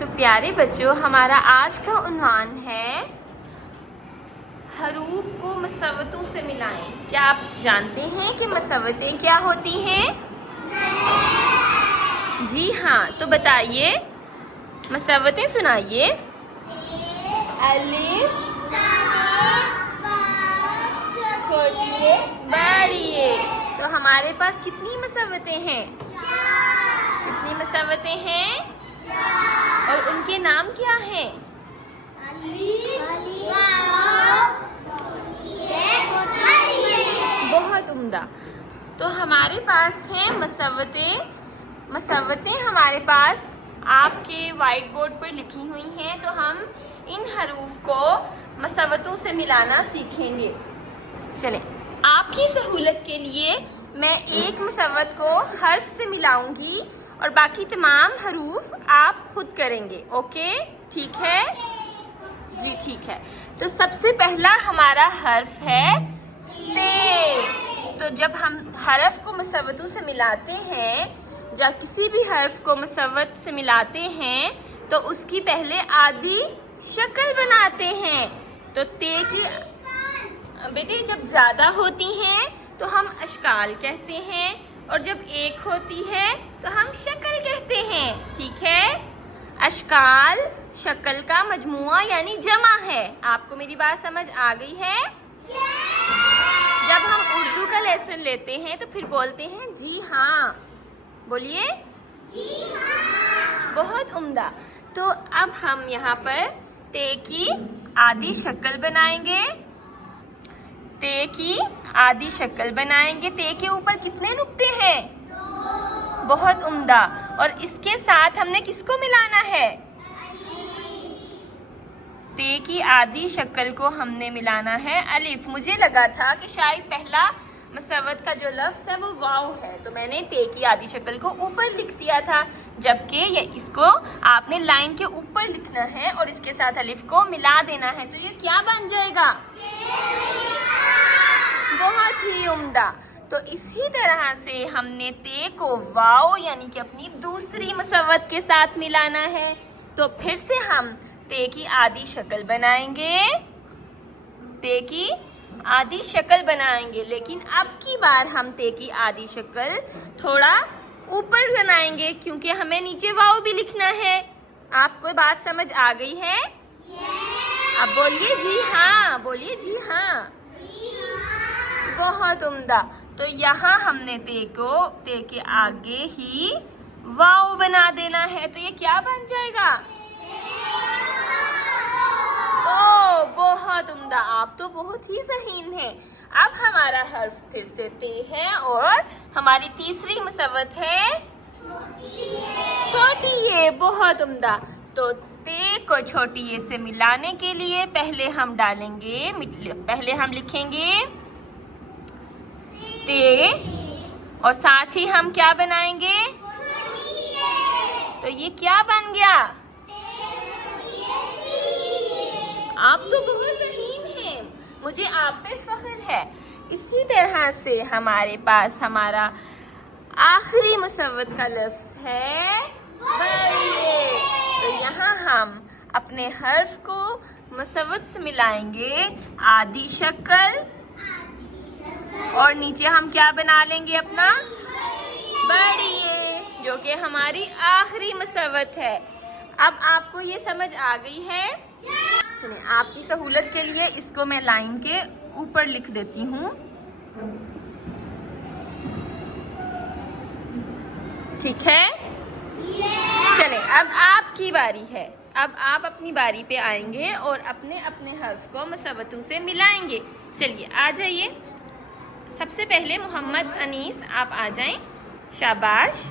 तो प्यारे बच्चों, हमारा आज का उन्वान है हरूफ को मसव्वतों से मिलाएं। क्या आप जानते हैं कि मसव्वतें क्या होती हैं? जी हाँ, तो बताइए, मसव्वतें सुनाइए। अलिफ, छोटी बड़ी। तो हमारे पास कितनी मसव्वतें हैं? कितनी मसव्वतें हैं? और उनके नाम क्या हैं? बहुत उम्दा। तो हमारे पास हैं मसव्वतें हमारे पास आपके व्हाइट बोर्ड पर लिखी हुई हैं। तो हम इन हरूफ को मसव्वतों से मिलाना सीखेंगे। चलें, आपकी सहूलत के लिए मैं एक मसव्वत को हर्फ से मिलाऊंगी और बाकी तमाम हरूफ आप खुद करेंगे। ओके, ठीक है जी? ठीक है। तो सबसे पहला हमारा हर्फ है ते। तो जब हम हर्फ को मसव्वतों से मिलाते हैं, या किसी भी हर्फ को मसव्वत से मिलाते हैं, तो उसकी पहले आधी शक्ल बनाते हैं। तो ते की बेटे जब ज्यादा होती हैं तो हम अशकाल कहते हैं, और जब एक होती है तो हम शक्ल कहते हैं। ठीक है? अशकाल शक्ल का मजमुआ यानी जमा है। आपको मेरी बात समझ आ गई है? जब हम उर्दू का लेसन लेते हैं तो फिर बोलते हैं जी हाँ। बोलिए जी हाँ। बहुत उम्दा। तो अब हम यहाँ पर ते की आधी शक्ल बनाएंगे। ते की आधी शक्ल बनाएंगे। ते के ऊपर कितने नुक्ते हैं? बहुत उम्दा। और इसके साथ हमने किसको मिलाना है? ते की आधी शक्ल को हमने मिलाना है अलिफ। मुझे लगा था कि शायद पहला मसव्वत का जो लफ्ज़ है वो वाव है, तो मैंने ते की आधी शक्ल को ऊपर लिख दिया था, जबकि ये इसको आपने लाइन के ऊपर लिखना है और इसके साथ अलिफ को मिला देना है। तो ये क्या बन जाएगा? बहुत ही उम्दा। तो इसी तरह से हमने ते को वाव यानी कि अपनी दूसरी मसव्वत के साथ मिलाना है। तो फिर से हम ते की आधी शक्ल बनाएंगे। ते की आधी शक्ल बनाएंगे, लेकिन अब की बार हम ते की आधी शक्ल थोड़ा ऊपर बनाएंगे, क्योंकि हमें नीचे वाव भी लिखना है। आपको बात समझ आ गई है? अब बोलिए जी हाँ। बोलिए जी हाँ। बहुत उम्दा। तो यहाँ हमने ते के आगे ही वाव बना देना है। तो ये क्या बन जाएगा? ओ, बहुत उम्दा। आप तो बहुत ही ज़हीन हैं। अब हमारा हर्फ फिर से ते है और हमारी तीसरी मसव्वत है छोटी ये। बहुत उम्दा। तो ते को छोटी ये से मिलाने के लिए पहले हम लिखेंगे ते, और साथ ही हम क्या बनाएंगे? तो ये क्या बन गया? आप तो बहुत ज़हीन हैं। मुझे आप पे फख्र है। इसी तरह से हमारे पास हमारा आखिरी मुसव्वत का लफ्ज़ है बड़ी। तो यहाँ हम अपने हर्फ को मुसव्वत से मिलाएंगे आधी शक्ल, और नीचे हम क्या बना लेंगे? अपना बड़ी, जो कि हमारी आखिरी मसव्वत है। अब आपको ये समझ आ गई है? चलिए, आपकी सहूलत के लिए इसको मैं लाइन के ऊपर लिख देती हूँ। ठीक है? चलिए, अब आपकी बारी है। अब आप अपनी बारी पे आएंगे और अपने अपने हर्फ को मसव्वतों से मिलाएंगे। चलिए, आ जाइए। सबसे पहले मोहम्मद अनीस, आप आ जाएं। शाबाश।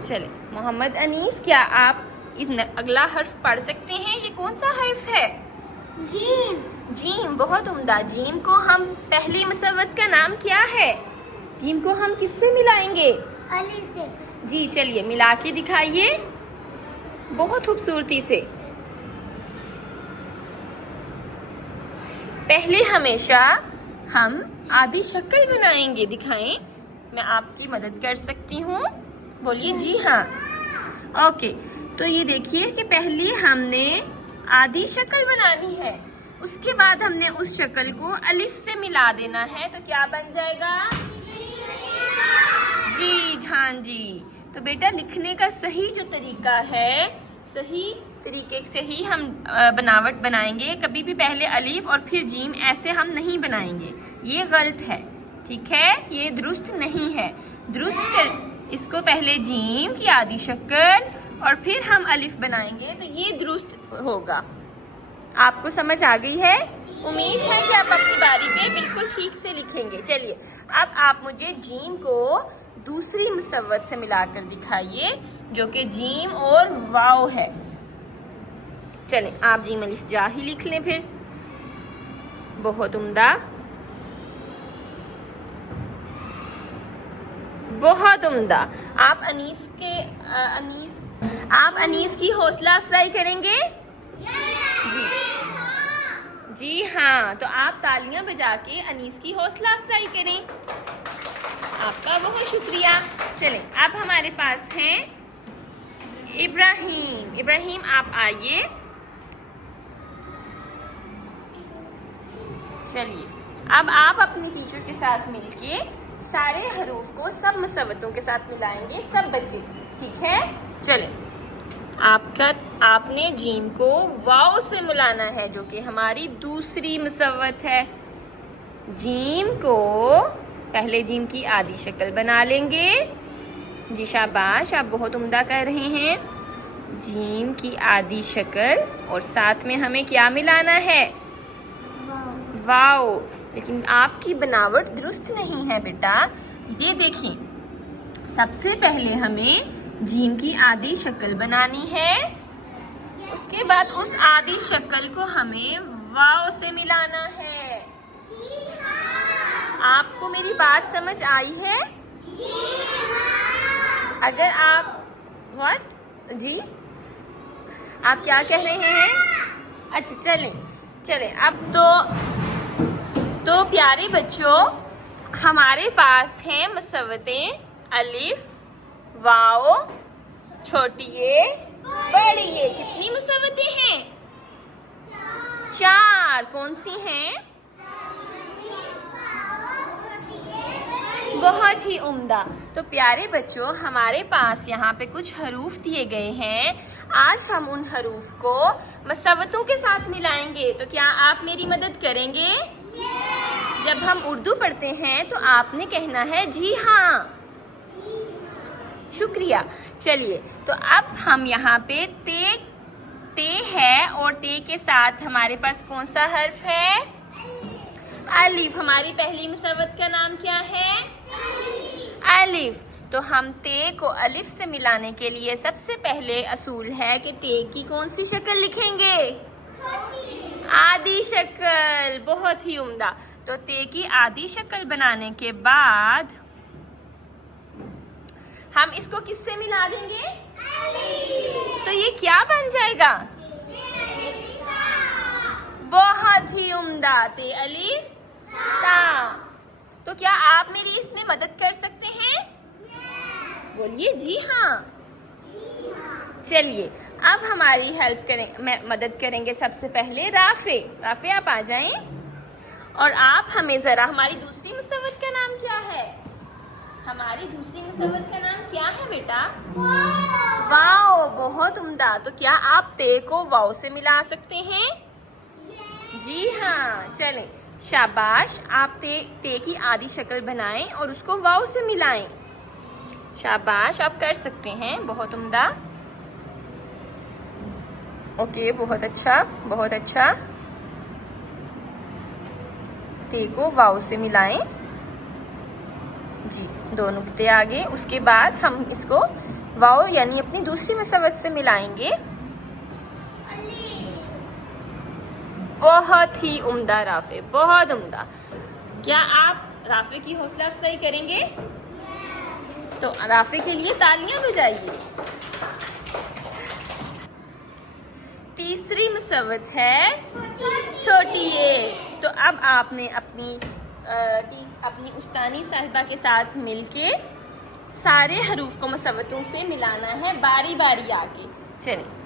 चले मोहम्मद अनीस, क्या आप अगला हर्फ पढ़ सकते हैं? ये कौन सा हर्फ है? जीम। जीम, बहुत उम्दा। जीम को हम पहली मसव्वत का नाम क्या है? जीम को हम किससे मिलाएंगे? अलिफ से। जी, चलिए मिला के दिखाइए बहुत खूबसूरती से। पहले हमेशा हम आधी शक्ल बनाएंगे। दिखाएं, मैं आपकी मदद कर सकती हूँ। बोलिए जी हाँ। ओके, तो ये देखिए कि पहले हमने आधी शक्ल बनानी है, उसके बाद हमने उस शक्ल को अलिफ से मिला देना है, तो क्या बन जाएगा? जी हाँ जी। तो बेटा लिखने का सही जो तरीका है, सही तरीके से ही हम बनावट बनाएंगे। कभी भी पहले अलिफ और फिर जीम ऐसे हम नहीं बनाएंगे, ये गलत है, ठीक है? ये दुरुस्त नहीं है। दुरुस्त कर इसको पहले जीम की आधी शक्ल और फिर हम अलिफ बनाएंगे, तो ये दुरुस्त होगा। आपको समझ आ गई है? उम्मीद है कि आप अपनी बारी पे बिल्कुल ठीक से लिखेंगे। चलिए अब आप मुझे जीम को दूसरी मुसव्वत से मिलाकर दिखाइए, जो कि जीम और वाव है। चलें, आप जीम अलिफ जा ही लिख लें फिर। बहुत उम्दा, बहुत उम्दा। आप अनीस की हौसला अफजाई करेंगे? जी जी हाँ, तो आप तालियां बजा के अनीस की हौसला अफजाई करें। आपका बहुत शुक्रिया। चलें, अब हमारे पास हैं इब्राहिम। इब्राहिम आप आइए। चलिए अब आप अपनी टीचर के साथ मिलके सारे हरूफ को सब मुसव्वतों के साथ मिलाएंगे, सब बच्चे, ठीक है? चलें, आपने जीम को वाव से मिलाना है, जो कि हमारी दूसरी मुसव्वत है। जीम को पहले जीम की आधी शक्ल बना लेंगे। जी शाबाश, आप बहुत उम्दा कर रहे हैं। जीम की आधी शक्ल और साथ में हमें क्या मिलाना है? वाव। लेकिन आपकी बनावट दुरुस्त नहीं है बेटा। ये देखिए, सबसे पहले हमें जीम की आधी शक्ल बनानी है, उसके बाद उस आधी शक्ल को हमें वाव से मिलाना है। आपको मेरी बात समझ आई है? अगर आप जी आप क्या कह रहे हैं? अच्छा चलें अब तो प्यारे बच्चों, हमारे पास हैं मुसव्वतें अलिफ, वाव, छोटी ए, बड़ी ए। कितनी मुसव्वतें हैं? 4। कौन सी हैं? बहुत ही उम्दा। तो प्यारे बच्चों, हमारे पास यहाँ पे कुछ हरूफ दिए गए हैं। आज हम उन हरूफ को मुसव्वतों के साथ मिलाएंगे। तो क्या आप मेरी मदद करेंगे? जब हम उर्दू पढ़ते हैं तो आपने कहना है जी हाँ। शुक्रिया। चलिए, तो अब हम यहाँ पे ते है और ते के साथ हमारे पास कौन सा हर्फ है? अलिफ। हमारी पहली मुसव्वत का नाम क्या है? अलिफ। तो हम ते को अलिफ से मिलाने के लिए सबसे पहले असूल है कि ते की कौन सी शक्ल लिखेंगे? आधी शक्ल। बहुत ही उम्दा। तो ते की आधी शक्ल बनाने के बाद हम इसको किससे मिला देंगे? तो ये क्या बन जाएगा? बहुत ही उम्दा। ते अलिफ ता। तो क्या आप मेरी इसमें मदद कर सकते हैं? बोलिए जी हाँ। चलिए, अब हमारी मदद करेंगे सबसे पहले राफे। राफे आप आ जाएं और आप हमें जरा हमारी दूसरी मुसव्वत का नाम क्या है? हमारी दूसरी मुसव्वत का नाम क्या है बेटा? वाव। बहुत उम्दा। तो क्या आप ते को वाव से मिला सकते हैं? जी हाँ। चलें, शाबाश। आप ते की आधी शक्ल बनाएं और उसको वाव से मिलाएं। शाबाश, आप कर सकते हैं। बहुत उम्दा। ओके, बहुत अच्छा, बहुत अच्छा। ते को वाव से मिलाएं। जी, 2 नुक्ते आगे। उसके बाद हम इसको वाव यानी अपनी दूसरी मुसव्वत से मिलाएंगे। बहुत ही उम्दा राफे, बहुत उम्दा। क्या आप राफे की हौसला अफजाई करेंगे? तो राफे के लिए तालियां बजाइए। तीसरी मुसव्वत है छोटी ए। तो अब आपने अपनी उस्तानी साहिबा के साथ मिलके सारे हरूफ को मुसव्वतों से मिलाना है, बारी बारी आके। चलिए।